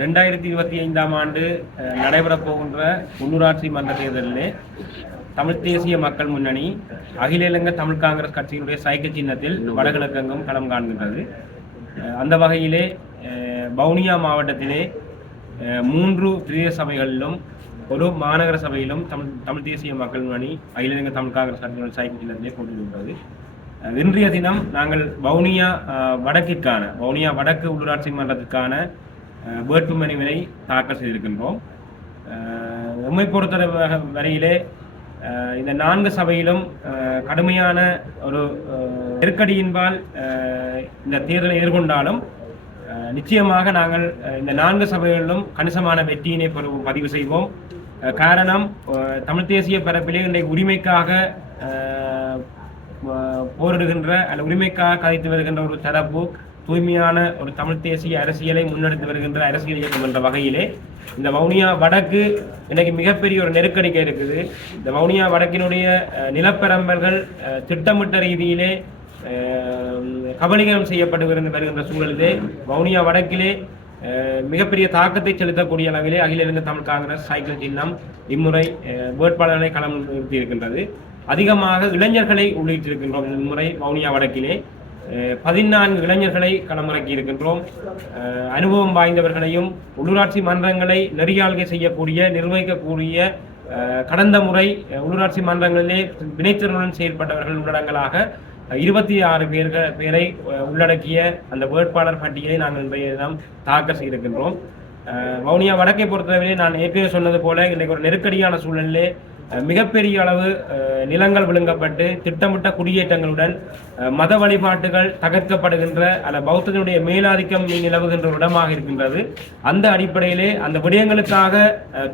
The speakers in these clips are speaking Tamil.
ரெண்டாயிரத்தி இருபத்தி ஐந்தாம் ஆண்டு நடைபெறப் போகின்ற உள்ளூராட்சி மன்ற தேர்தலிலே தமிழ் தேசிய மக்கள் முன்னணி அகில இலங்கை தமிழ் காங்கிரஸ் கட்சியினுடைய சைக்கிள் சின்னத்தில் வடகிழக்கங்கம் களம் காண்கின்றது அந்த வகையிலே பவுனியா மாவட்டத்திலே மூன்று பிரதேச சபைகளிலும் ஒரு மாநகர சபையிலும் தமிழ் தமிழ் தேசிய மக்கள் முன்னணி அகில இலங்கை தமிழ் காங்கிரஸ் கட்சியினுடைய சைக்கிள் சின்னத்திலே போட்டியிடுகின்றது இன்றைய தினம் நாங்கள் வவுனியா வடக்கிற்கான வவுனியா வடக்கு உள்ளூராட்சி மன்றத்திற்கான வேட்புமனுவினை தாக்கல் செய்திருக்கின்றோம் உண்மை பொறுத்தளவு வரையிலே இந்த நான்கு சபையிலும் கடுமையான ஒரு நெருக்கடியின்பால் இந்த தேர்தலை எதிர்கொண்டாலும் நிச்சயமாக நாங்கள் இந்த நான்கு சபைகளிலும் கணிசமான வெற்றியினை பதிவு செய்வோம் காரணம் தமிழ்த் தேசிய பரப்பிலே இன்றைக்கு உரிமைக்காக போரிடுகின்ற அல்ல உரிமைக்காக கதைத்து வருகின்ற ஒரு தரப்பு தூய்மையான ஒரு தமிழ் தேசிய அரசியலை முன்னெடுத்து வருகின்ற அரசியல் இயக்கம் என்ற வகையிலே இந்த வவுனியா வடக்கு இன்னைக்கு மிகப்பெரிய ஒரு நெருக்கடிக்க இருக்குது இந்த வவுனியா வடக்கினுடைய நிலப்பரம்பர்கள் திட்டமிட்ட ரீதியிலே கபலீகரம் செய்யப்பட்டு வருகின்ற சூழலிலே வவுனியா வடக்கிலே மிகப்பெரிய தாக்கத்தை செலுத்தக்கூடிய அளவிலே அகில இலங்கை தமிழ் காங்கிரஸ் சைக்கிள் சின்னம் இம்முறை வேட்பாளர்களை களம் நிறுத்தி இருக்கின்றது அதிகமாக இளைஞர்களை உள்ளிட்டிருக்கின்றோம் இம்முறை வவுனியா வடக்கிலே பதினான்கு இளைஞர்களை களமிறக்கி இருக்கின்றோம் அனுபவம் வாய்ந்தவர்களையும் உள்ளூராட்சி மன்றங்களை நெறியாள்கை செய்யக்கூடிய நிர்வகிக்கக்கூடிய கடந்த முறை உள்ளூராட்சி மன்றங்களிலே வினைத்திறனுடன் செயல்பட்டவர்கள் உள்ளடங்களாக இருபத்தி ஆறு பேர்கள் பேரை உள்ளடக்கிய அந்த வேட்பாளர் பட்டியலை நாங்கள் இன்றைய தினம் தாக்கல் செய்திருக்கின்றோம் வவுனியா வடக்கை பொறுத்தவரை நான் ஏற்கனவே சொன்னது போல இன்றைக்கு ஒரு நெருக்கடியான சூழலிலே மிகப்பெரிய அளவு நிலங்கள் விழுங்கப்பட்டு திட்டமிட்ட குடியேற்றங்களுடன் மத வழிபாட்டுகள் தகர்க்கப்படுகின்ற அல்ல பௌத்தனுடைய மேலாதிக்கம் நிலவுகின்ற இடமாக இருக்கின்றது அந்த அடிப்படையிலே அந்த விடயங்களுக்காக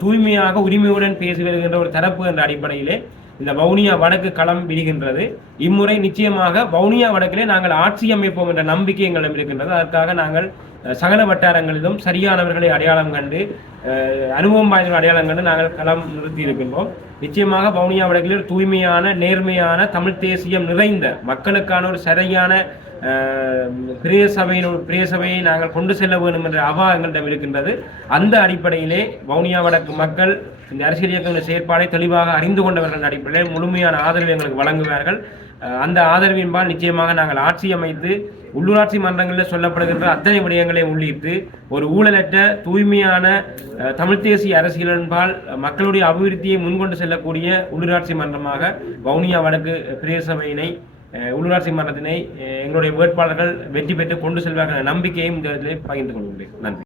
தூய்மையாக உரிமையுடன் பேசி வருகின்ற ஒரு தரப்பு என்ற அடிப்படையிலே இந்த வவுனியா வடக்கு களம் விடுகின்றது இம்முறை நிச்சயமாக வவுனியா வடக்கிலே நாங்கள் ஆட்சி அமைப்போம் என்ற நம்பிக்கை எங்களிடம் இருக்கின்றது அதற்காக நாங்கள் சகல வட்டாரங்களிலும் சரியானவர்களை அடையாளம் கண்டு அனுபவம் வாய்ந்தவர்கள் அடையாளம் கண்டு நாங்கள் களம் நிறுத்தி இருக்கின்றோம் நிச்சயமாக வவுனியா வடக்கில் தூய்மையான நேர்மையான தமிழ் தேசியம் நிறைந்த மக்களுக்கான ஒரு சரியான பிரிய சபையின் பிரிய சபையை நாங்கள் கொண்டு செல்ல வேண்டும் என்ற அவா எங்களிடம் இருக்கின்றது அந்த அடிப்படையிலே வவுனியா வடக்கு மக்கள் இந்த அரசியல் இயக்கங்களின் செயற்பாடை தெளிவாக அறிந்து கொண்டவர்கள் அடிப்படையில் முழுமையான ஆதரவு எங்களுக்கு வழங்குவார்கள் அந்த ஆதரவின்பால் நிச்சயமாக நாங்கள் ஆட்சி அமைத்து உள்ளூராட்சி மன்றங்களில் சொல்லப்படுகின்ற அத்தனை விடயங்களை உள்ளிட்டு ஒரு ஊழலற்ற தூய்மையான தமிழ் தேசிய அரசியல் என்பால் மக்களுடைய அபிவிருத்தியை முன்கொண்டு செல்லக்கூடிய உள்ளூராட்சி மன்றமாக வவுனியா வடக்கு பிரதேசமையினை உள்ளூராட்சி மன்றத்தினை எங்களுடைய வேட்பாளர்கள் வெற்றி பெற்று கொண்டு செல்வார்கள் நம்பிக்கையும் இந்த இதில் பகிர்ந்து கொள்கின்றேன் நன்றி